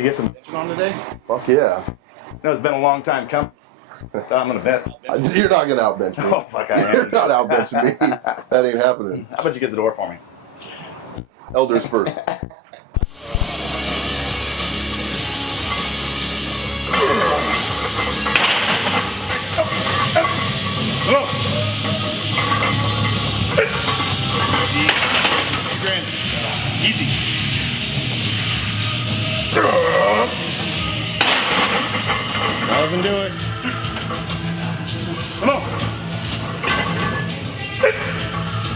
You get some bitching on today? Fuck yeah. No, it's been a long time coming. So I'm gonna bet. You're not gonna outbench me. Oh fuck, I am. You're not outbenching me. That ain't happening. How about you get the door for me? Elders first. Hello. Adrian, easy. Doesn't do it. Come on.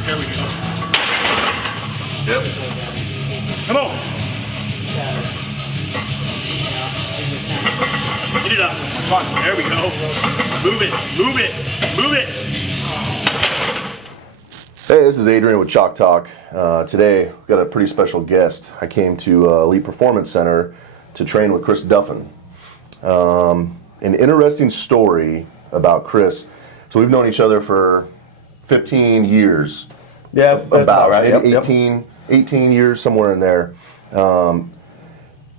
There we go. Yep. Come on. Get it up. Come on. There we go. Move it. Move it. Move it. Hey, this is Adrian with Chalk Talk. Today, we've got a pretty special guest. I came to Elite Performance Center to train with Chris Duffin. An interesting story about Chris. So we've known each other for 15 years. Yeah, about right. Maybe Yep, 18 years, somewhere in there.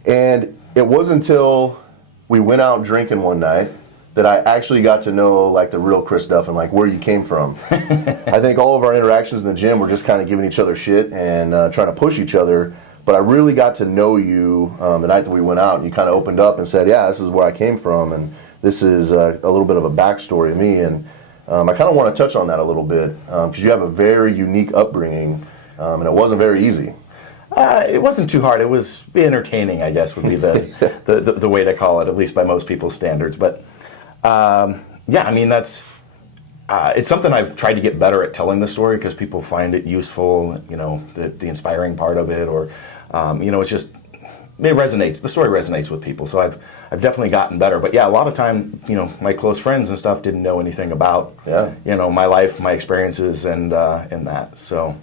And it wasn't until we went out drinking one night that I actually got to know like the real Chris Duffin, like where you came from. I think all of our interactions in the gym were just kind of giving each other shit and trying to push each other. But I really got to know you the night that we went out, and you kind of opened up and said, yeah, this is where I came from, and this is a little bit of a backstory of me. And I kind of want to touch on that a little bit, because you have a very unique upbringing, and it wasn't very easy. It wasn't too hard. It was entertaining, I guess, would be the way to call it, at least by most people's standards. But yeah, I mean, that's it's something I've tried to get better at telling the story, because people find it useful, you know, the inspiring part of it, or you know, it's just, it resonates. The story resonates with people, so I've definitely gotten better. But yeah, a lot of time, you know, my close friends and stuff didn't know anything about, you know, my life, my experiences, and that. So,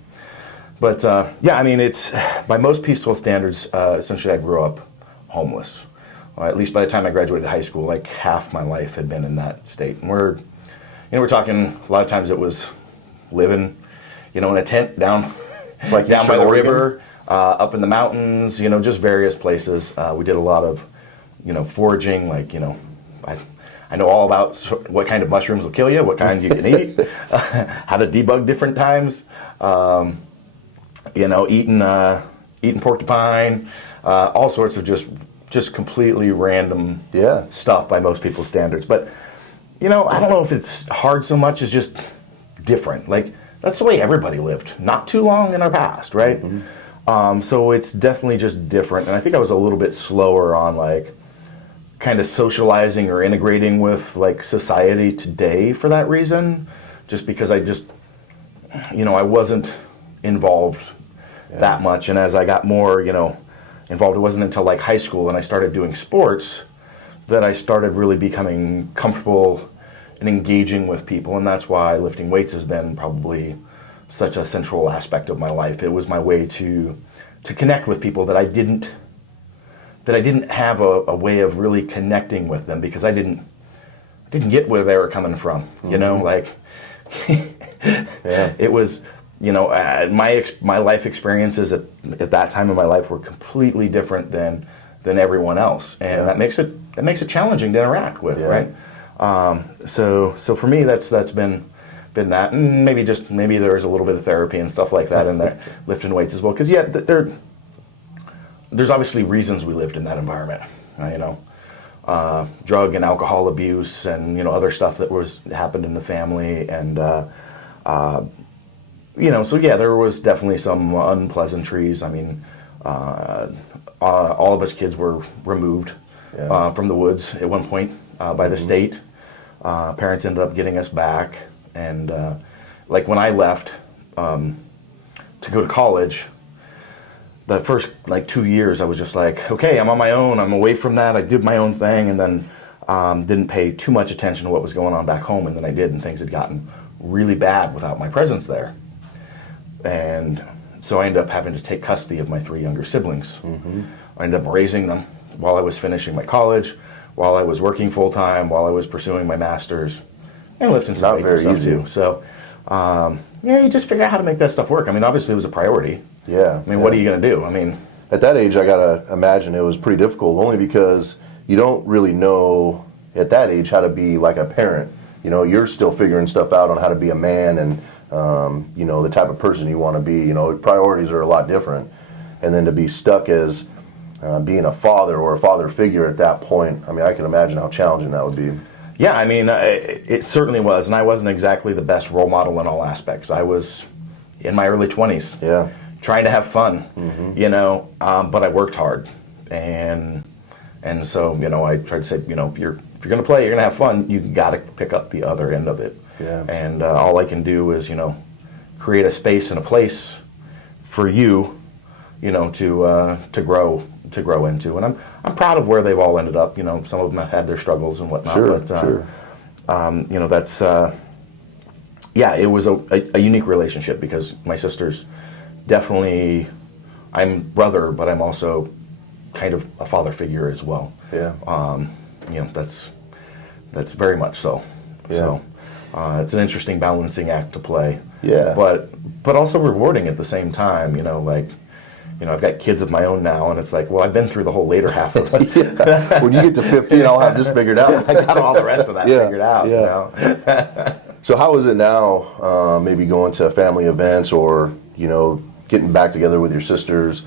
but yeah, I mean, it's by most peaceful standards. Essentially, I grew up homeless. At least by the time I graduated high school, like half my life had been in that state. And we're talking a lot of times it was living, you know, in a tent down, like down by the river, up in the mountains, you know, just various places. We did a lot of, you know, foraging, like, you know, I know all about what kind of mushrooms will kill you, what kind you can eat, how to debug different times, you know, eating porcupine, all sorts of just completely random stuff by most people's standards. But, you know, I don't know if it's hard so much as just different. Like, that's the way everybody lived not too long in our past, right? Mm-hmm. So it's definitely just different. And I think I was a little bit slower on, like, kind of socializing or integrating with, like, society today for that reason. Just because I just, you know, I wasn't involved that much. And as I got more, you know, involved, it wasn't until, like, high school and I started doing sports that I started really becoming comfortable and engaging with people, and that's why lifting weights has been probably such a central aspect of my life. It was my way to connect with people that I didn't have a way of really connecting with them, because I didn't get where they were coming from. You know, like it was, you know, my life experiences at that time in my life were completely different than everyone else, and that makes it challenging to interact with, right? So for me, that's been that, and maybe there's a little bit of therapy and stuff like that in there, lifting weights as well. Because there's obviously reasons we lived in that environment, you know, drug and alcohol abuse, and, you know, other stuff that happened in the family, and you know, so yeah, there was definitely some unpleasantries. I mean, all of us kids were removed from the woods at one point by the state. Parents ended up getting us back, and like when I left to go to college, the first like 2 years I was just like, okay, I'm on my own, I'm away from that, I did my own thing, and then didn't pay too much attention to what was going on back home, and then I did, and things had gotten really bad without my presence there. And so I ended up having to take custody of my 3 younger siblings. I ended up raising them while I was finishing my college, while I was working full-time, while I was pursuing my master's, and lifting some weights and stuff too. So, yeah, you just figure out how to make that stuff work. I mean, obviously it was a priority. Yeah. I mean, what are you going to do? I mean, at that age, I gotta imagine it was pretty difficult, only because you don't really know at that age how to be like a parent. You know, you're still figuring stuff out on how to be a man and, you know, the type of person you want to be. You know, priorities are a lot different. And then to be stuck as being a father or a father figure at that point, I mean, I can imagine how challenging that would be. Yeah, I mean, it certainly was. And I wasn't exactly the best role model in all aspects. I was in my early 20s. Yeah. Trying to have fun, you know, but I worked hard. And so, you know, I tried to say, you know, if you're going to play, you're going to have fun, you got to pick up the other end of it. Yeah. And all I can do is, you know, create a space and a place for you, you know, to grow into. And I'm proud of where they've all ended up. You know, some of them have had their struggles and whatnot. Sure, but, sure. You know, that's, yeah, it was a unique relationship because my sister's definitely, I'm brother, but I'm also kind of a father figure as well. Yeah. You know, that's very much so. Yeah. So it's an interesting balancing act to play. Yeah. But also rewarding at the same time. You know, like, you know, I've got kids of my own now, and it's like, well, I've been through the whole later half of it. Yeah. When you get to 15, I'll have this figured out. I got all the rest of that figured out. Yeah. You know? So how is it now, maybe going to family events or, you know, getting back together with your sisters?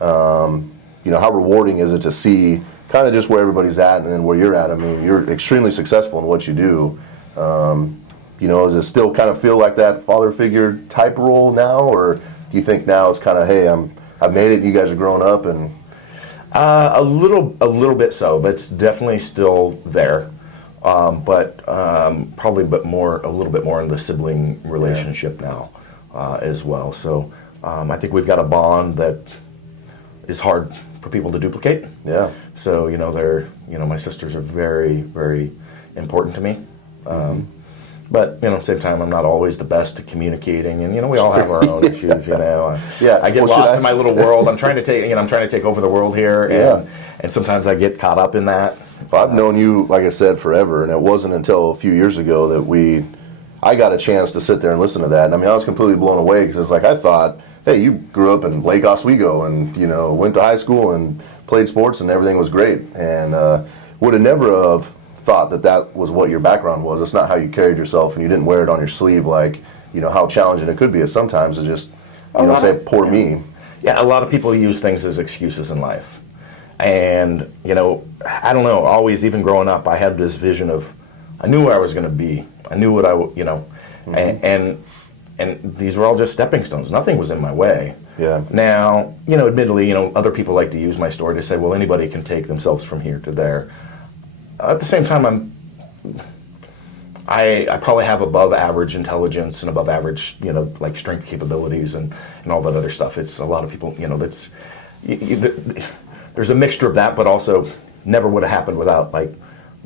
You know, how rewarding is it to see kind of just where everybody's at and then where you're at? I mean, you're extremely successful in what you do. You know, does it still kind of feel like that father figure type role now? Or do you think now it's kind of, hey, I've made it, you guys are growing up? And a little bit so, but it's definitely still there. But probably a little bit more in the sibling relationship now as well. So I think we've got a bond that is hard for people to duplicate. Yeah. So, you know, my sisters are very, very important to me. But, you know, at the same time, I'm not always the best at communicating, and, you know, we all have our own issues, you know. Yeah. I get lost in my little world. I'm trying to take over the world here, and sometimes I get caught up in that. Well, I've known you, like I said, forever, and it wasn't until a few years ago that I got a chance to sit there and listen to that. And I mean, I was completely blown away because it's like I thought, hey, you grew up in Lake Oswego and, you know, went to high school and played sports and everything was great, and would have never have thought that was what your background was. It's not how you carried yourself, and you didn't wear it on your sleeve like, you know, how challenging it could be sometimes to just, you know, say, poor me. Yeah, a lot of people use things as excuses in life. And, you know, I don't know, always, even growing up, I had this vision of, I knew where I was going to be. I knew what you know, and these were all just stepping stones. Nothing was in my way. Yeah. Now, you know, admittedly, you know, other people like to use my story to say, well, anybody can take themselves from here to there. At the same time, I probably have above average intelligence and above average, you know, like strength capabilities and all that other stuff. It's a lot of people, you know, there's a mixture of that, but also never would have happened without, like,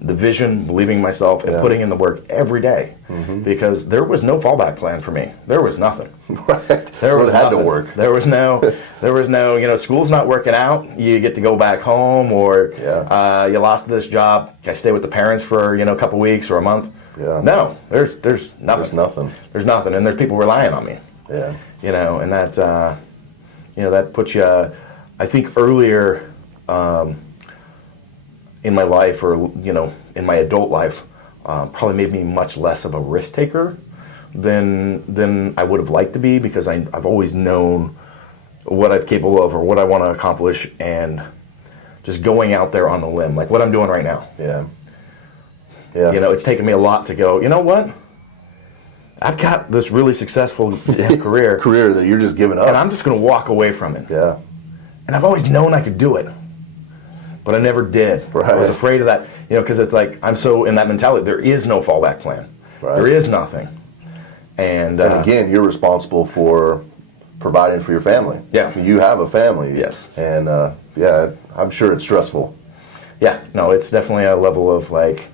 the vision, believing in myself, and putting in the work every day. Because there was no fallback plan for me. There was nothing. Right. There was had nothing. to work. There was no, you know, school's not working out. You get to go back home, or you lost this job. Can I stay with the parents for, you know, a couple weeks or a month? Yeah. No, there's nothing. There's nothing. There's nothing, and there's people relying on me. Yeah. You know, and that, you know, that puts you, I think, earlier in my life, or, you know, in my adult life, probably made me much less of a risk taker than I would have liked to be, because I've always known what I'm capable of or what I want to accomplish, and just going out there on a limb, like what I'm doing right now. Yeah. Yeah. You know, it's taken me a lot to go, you know what? I've got this really successful career. Career that you're just giving up. And I'm just going to walk away from it. Yeah. And I've always known I could do it, but I never did. Right. I was afraid of that, you know, because it's like, I'm so in that mentality, there is no fallback plan. Right. There is nothing. And again, you're responsible for providing for your family. Yeah. You have a family. Yes. And yeah, I'm sure it's stressful. Yeah, no, it's definitely a level of, like,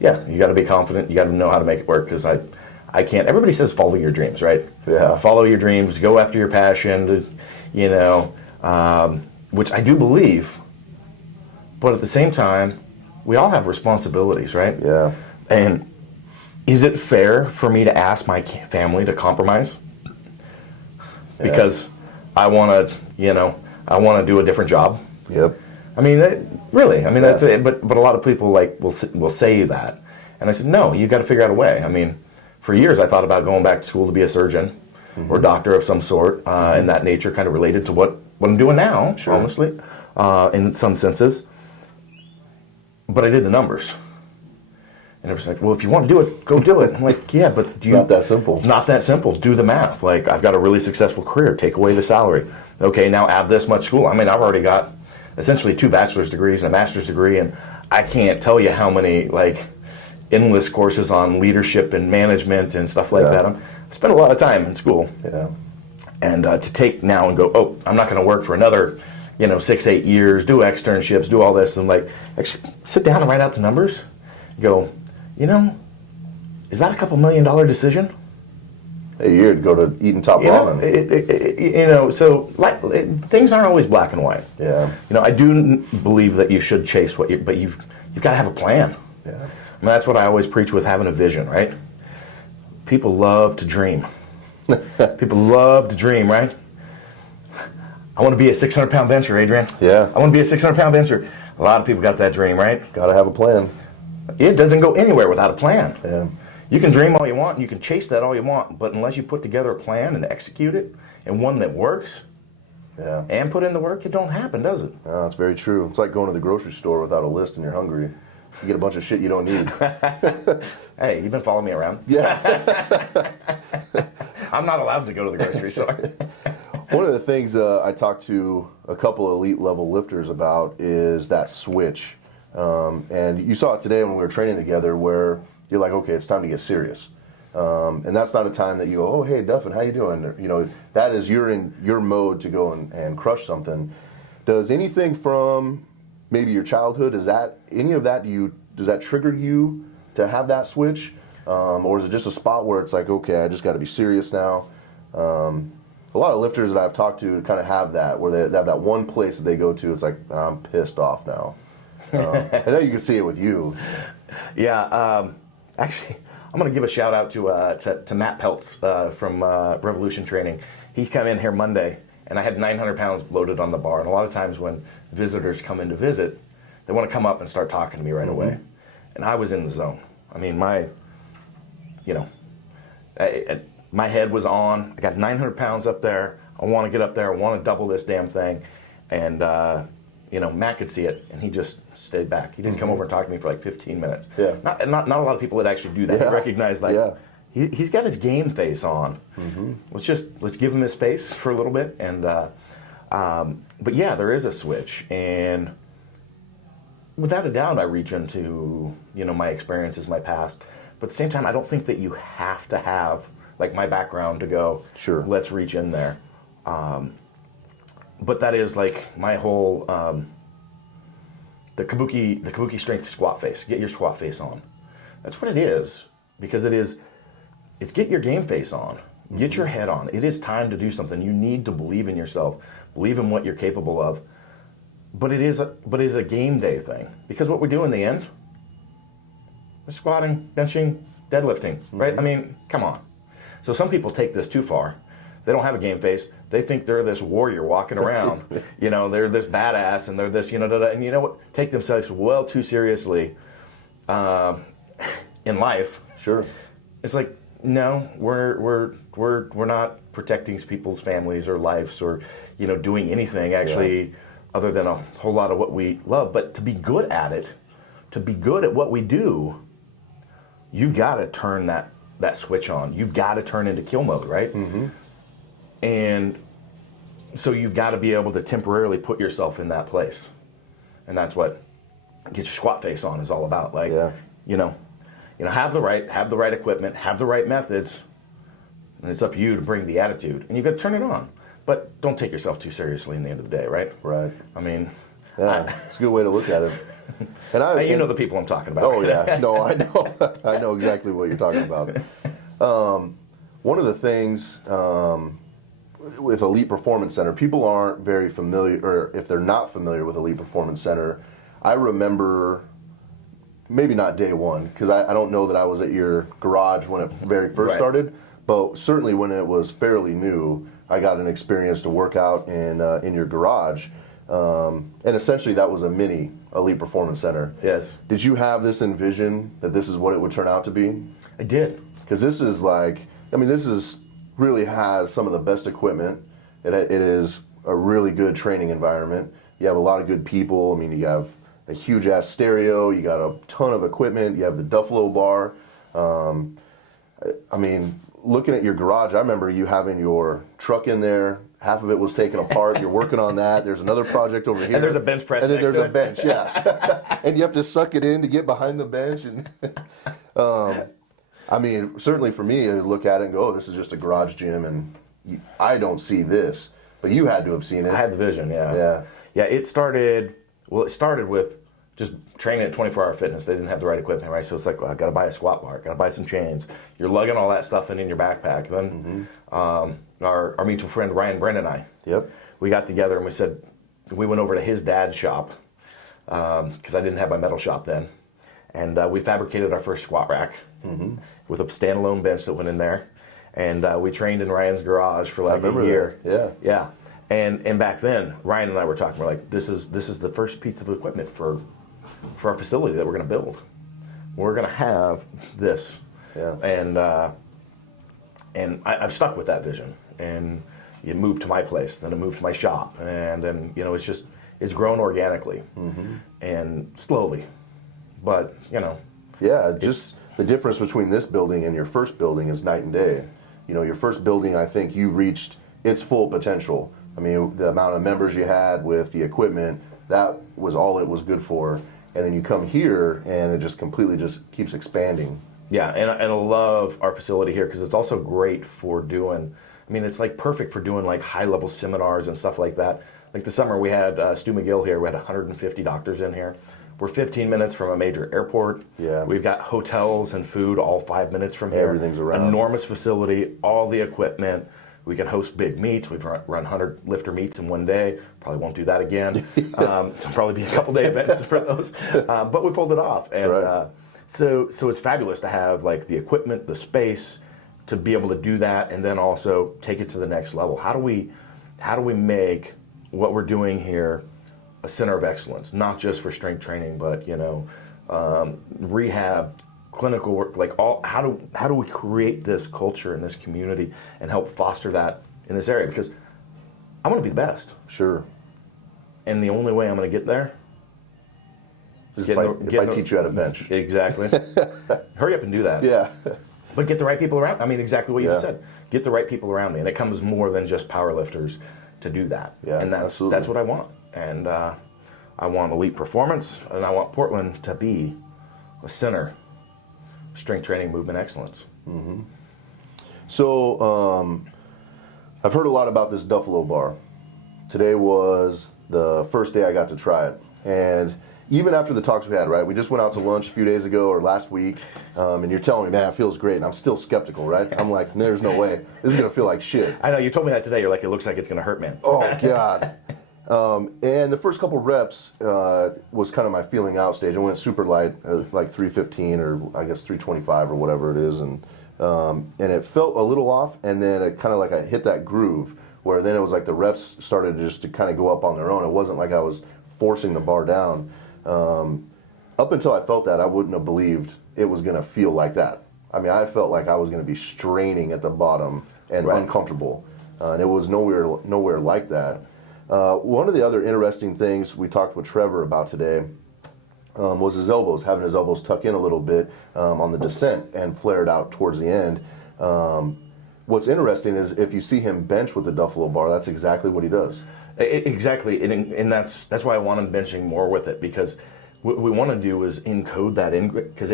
yeah, you got to be confident, you got to know how to make it work, because I can't, everybody says follow your dreams, right? Yeah. Follow your dreams, go after your passion, you know, which I do believe, but at the same time, we all have responsibilities, right? Yeah. And is it fair for me to ask my family to compromise? Because I want to, you know, I want to do a different job. Yep. I mean, really. I mean, that's it. But a lot of people like will say that, and I said, no, you got to figure out a way. I mean, for years I thought about going back to school to be a surgeon or doctor of some sort, in that nature, kind of related to what I'm doing now, honestly, in some senses. But I did the numbers. And it was like, well, if you want to do it, go do it. I'm like, yeah, but It's not that simple. It's not that simple. Do the math. Like, I've got a really successful career. Take away the salary. Okay, now add this much school. I mean, I've already got essentially 2 bachelor's degrees and a master's degree, and I can't tell you how many, like, endless courses on leadership and management and stuff like that. I spent a lot of time in school. Yeah. And to take now and go, oh, I'm not going to work for another, 6-8 years, do externships, do all this, and like, actually sit down and write out the numbers. Go, is that a couple $1 million decision? A year to go to eating top ramen. Things aren't always black and white. Yeah. I do believe that you should chase but you've got to have a plan. Yeah. I mean, that's what I always preach with having a vision, right? People love to dream. People love to dream, right? I want to be a 600-pound bencher, Adrian. Yeah. I want to be a 600-pound bencher. A lot of people got that dream, right? Got to have a plan. It doesn't go anywhere without a plan. Yeah. You can dream all you want, you can chase that all you want, but unless you put together a plan and execute it, and one that works, and put in the work, it don't happen, does it? No, that's very true. It's like going to the grocery store without a list and you're hungry. You get a bunch of shit you don't need. Hey, you've been following me around. Yeah. I'm not allowed to go to the grocery store. One of the things I talked to a couple of elite level lifters about is that switch. And you saw it today when we were training together where you're like, okay, it's time to get serious. And that's not a time that you go, oh, hey, Duffin, how you doing? Or, that is you're in your mode to go and crush something. Does anything from maybe your childhood, does that trigger you to have that switch? Or is it just a spot where it's like, okay, I just got to be serious now? A lot of lifters that I've talked to kind of have that, where they have that one place that they go to, it's like, I'm pissed off now. I know you can see it with you. Yeah, actually, I'm going to give a shout out to Matt Peltz from Revolution Training. He came in here Monday, and I had 900 pounds loaded on the bar. And a lot of times when visitors come in to visit, they want to come up and start talking to me right away. And I was in the zone. I mean, my head was on. I got 900 pounds up there. I want to get up there. I want to double this damn thing. And, Matt could see it, and he just stayed back. He didn't come over and talk to me for like 15 minutes. Yeah. Not a lot of people would actually do that. Yeah. He recognized, he's got his game face on. Let's give him his space for a little bit. And but yeah, there is a switch. And without a doubt, I reach into, my experiences, my past. But at the same time, I don't think that you have to have like my background to go, sure, let's reach in there. But that is like my whole, the kabuki strength squat face. Get your squat face on. That's what it is. Because it's get your game face on. Get your head on. It is time to do something. You need to believe in yourself. Believe in what you're capable of. But it is a game day thing. Because what we do in the end, we're squatting, benching, deadlifting, right? I mean, come on. So some people take this too far. They don't have a game face. They think they're this warrior walking around. They're this badass, and they're this, and you know what? Take themselves well too seriously in life. Sure. It's like, no, we're not protecting people's families or lives or, doing anything actually other than a whole lot of what we love. But to be good at it, to be good at what we do, you've got to turn that switch on. You've got to turn into kill mode, right? And so you've got to be able to temporarily put yourself in that place. And that's what get your squat face on is all about. Like, have the right equipment, have the right methods, and it's up to you to bring the attitude. And you've got to turn it on. But don't take yourself too seriously in the end of the day, right? Right. I mean, it's a good way to look at it. And you know the people I'm talking about. Oh yeah, no, I know, I know exactly what you're talking about. One of the things with Elite Performance Center, people aren't very familiar, or if they're not familiar with Elite Performance Center, I remember, maybe not day one, because I don't know that I was at your garage when it very first started, but certainly when it was fairly new, I got an experience to work out in your garage. And essentially that was a mini Elite Performance Center. Yes. Did you have this envision that this is what it would turn out to be? I did. Because this is like, I mean, this is really has some of the best equipment. It is a really good training environment. You have a lot of good people. I mean, you have a huge ass stereo. You got a ton of equipment. You have the Duffalo bar. I mean, looking at your garage, I remember you having your truck in there. Half of it was taken apart. You're working on that. There's another project over here. And there's a bench press. And then next there's to a bench, yeah. And you have to suck it in to get behind the bench. And I mean, certainly for me, I look at it and go, oh, this is just a garage gym, and I don't see this. But you had to have seen it. I had the vision, yeah. Yeah. Yeah, it started with just training at 24-hour fitness. They didn't have the right equipment, right? So it's like, well, I got to buy a squat bar, got to buy some chains. You're lugging all that stuff in your backpack. Then our mutual friend Ryan Brennan and I, we got together and we went over to his dad's shop because I didn't have my metal shop then. And we fabricated our first squat rack with a standalone bench that went in there. And we trained in Ryan's garage for like a year. That. Yeah. And back then, Ryan and I were talking. We're like, this is the first piece of equipment for our facility that we're going to build. We're going to have this. Yeah. And I've stuck with that vision. And it moved to my place, then it moved to my shop, and then it's grown organically and slowly, but Yeah, just the difference between this building and your first building is night and day. Your first building, I think you reached its full potential. I mean, the amount of members you had with the equipment, that was all it was good for. And then you come here, and it just completely just keeps expanding. Yeah, and I love our facility here because it's also great for doing, I mean, it's like perfect for doing like high-level seminars and stuff like that. Like the summer we had Stu McGill here, we had 150 doctors in here. We're 15 minutes from a major airport. Yeah. We've got hotels and food all 5 minutes from here. Everything's around. Enormous facility, all the equipment. We can host big meets. We've run 100 lifter meets in one day. Probably won't do that again. So probably be a couple day events for those. But we pulled it off. And right. So it's fabulous to have like the equipment, the space to be able to do that, and then also take it to the next level. How do we make what we're doing here a center of excellence, not just for strength training, but rehab, clinical work, like how do we create this culture in this community and help foster that in this area? Because I want to be the best. Sure. And the only way I'm going to get there is if I teach you how to bench. Exactly. Hurry up and do that. Yeah. But get the right people around. I mean, exactly what you just Yeah. said. Get the right people around me, and it comes more than just power lifters to do that. Yeah, and that's what I want. And I want elite performance, and I want Portland to be a center of strength training, movement excellence. Mm-hmm. So I've heard a lot about this Duffalo bar. Today was the first day I got to try it, and even after the talks we had, right? We just went out to lunch a few days ago or last week, and you're telling me, man, it feels great, and I'm still skeptical, right? I'm like, there's no way. This is going to feel like shit. I know, you told me that today. You're like, it looks like it's going to hurt, man. Oh, God. And the first couple reps was kind of my feeling out stage. I went super light, like 315 or I guess 325 or whatever it is, and it felt a little off, and then it kind of like I hit that groove where then it was like the reps started just to kind of go up on their own. It wasn't like I was forcing the bar down. Up until I felt that, I wouldn't have believed it was going to feel like that. I mean, I felt like I was going to be straining at the bottom and uncomfortable, and it was nowhere like that. One of the other interesting things we talked with Trevor about today was his elbows, having his elbows tuck in a little bit on the descent and flared out towards the end. What's interesting is if you see him bench with the Duffalo bar, that's exactly what he does. Exactly, and that's why I want him benching more with it, because what we want to do is encode that in, because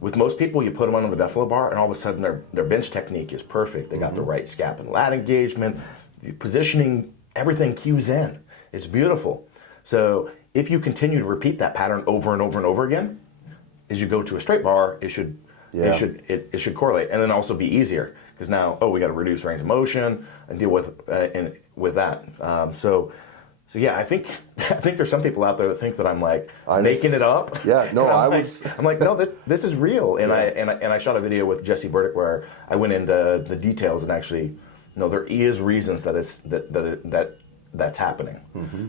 with most people you put them on the Duffalo bar and all of a sudden their bench technique is perfect. They got the right scap and lat engagement, the positioning, everything cues in. It's beautiful. So if you continue to repeat that pattern over and over and over again, as you go to a straight bar, it should correlate, and then also be easier. Because now, we got to reduce range of motion and deal with that. So yeah, I think there's some people out there that think that I'm like making it up. Yeah, no, I'm like, no, this is real. And I shot a video with Jesse Burdick where I went into the details and actually no, there is reasons that's happening.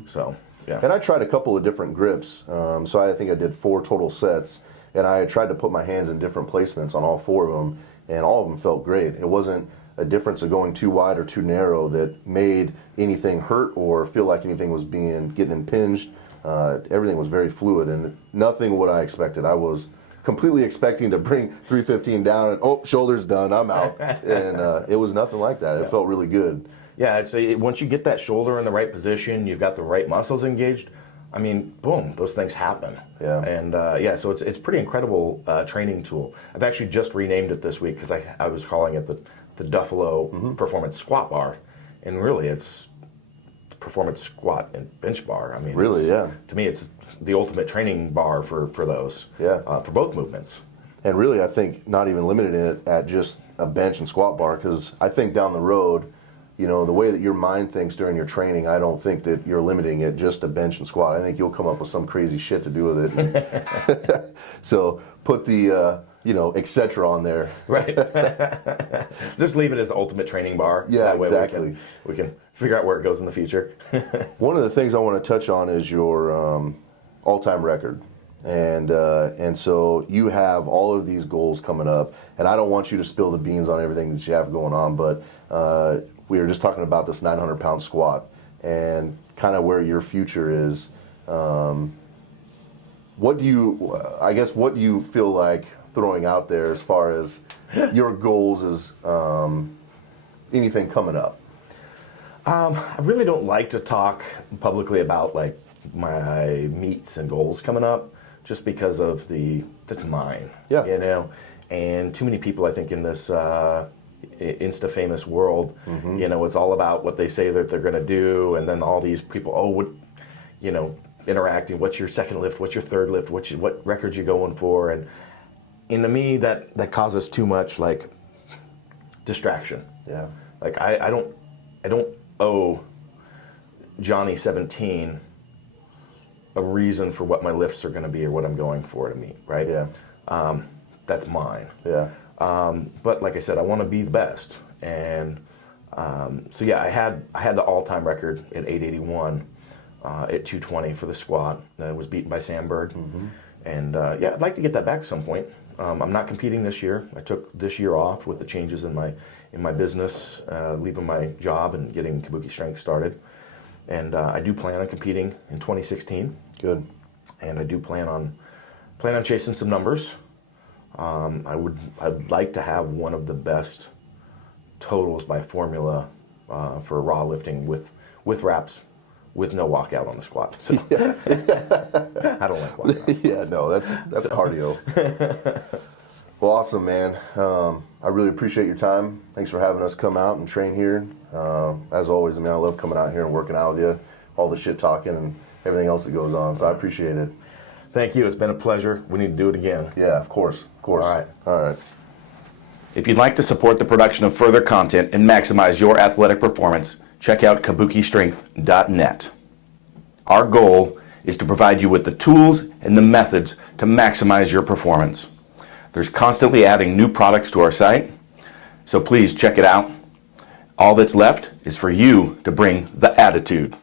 So, yeah. And I tried a couple of different grips. So I think I did 4 total sets, and I tried to put my hands in different placements on all 4 of them, and all of them felt great. It wasn't a difference of going too wide or too narrow that made anything hurt or feel like anything was getting impinged. Everything was very fluid and nothing what I expected. I was completely expecting to bring 315 down and, oh, shoulder's done, I'm out. And it was nothing like that. It felt really good. Yeah, I'd say once you get that shoulder in the right position, you've got the right muscles engaged, I mean, boom, those things happen. Yeah. And so it's pretty incredible training tool. I've actually just renamed it this week because I was calling it the Duffalo Performance Squat Bar. And really it's performance squat and bench bar. I mean, really, yeah. To me, it's the ultimate training bar for those. Yeah. For both movements. And really, I think not even limiting it at just a bench and squat bar, because I think down the road, you know, the way that your mind thinks during your training, I don't think that you're limiting it just to bench and squat. I think you'll come up with some crazy shit to do with it. So put the, et cetera on there. Right. Just leave it as the ultimate training bar. Yeah, that way exactly. We can figure out where it goes in the future. One of the things I want to touch on is your all-time record. And so you have all of these goals coming up, and I don't want you to spill the beans on everything that you have going on, but we were just talking about this 900-pound squat and kind of where your future is. What do you feel like throwing out there as far as your goals is anything coming up? I really don't like to talk publicly about like my meets and goals coming up, just because of that's mine. Yeah. And too many people, I think, in this Insta famous world, it's all about what they say that they're going to do, and then all these people, interacting. What's your second lift? What's your third lift? What records you going for? And to me, that causes too much like distraction. Yeah. Like I don't owe Johnny 17 a reason for what my lifts are going to be or what I'm going for to meet, right? Yeah. That's mine. Yeah. But like I said, I want to be the best, and I had the all-time record at 881 at 220 for the squat. It was beaten by Sam Bird, and I'd like to get that back at some point. I'm not competing this year. I took this year off with the changes in my business, leaving my job and getting Kabuki Strength started. And I do plan on competing in 2016. Good. And I do plan on chasing some numbers. I'd like to have one of the best totals by formula for raw lifting with reps, with no walkout on the squat. So, I don't like walkout. Yeah, no, that's cardio. Well, awesome, man. I really appreciate your time. Thanks for having us come out and train here. As always, I love coming out here and working out with you, all the shit talking and everything else that goes on, so I appreciate it. Thank you. It's been a pleasure. We need to do it again. Yeah, of course. All right. All right. If you'd like to support the production of further content and maximize your athletic performance, check out kabukistrength.net. Our goal is to provide you with the tools and the methods to maximize your performance. There's constantly adding new products to our site, so please check it out. All that's left is for you to bring the attitude.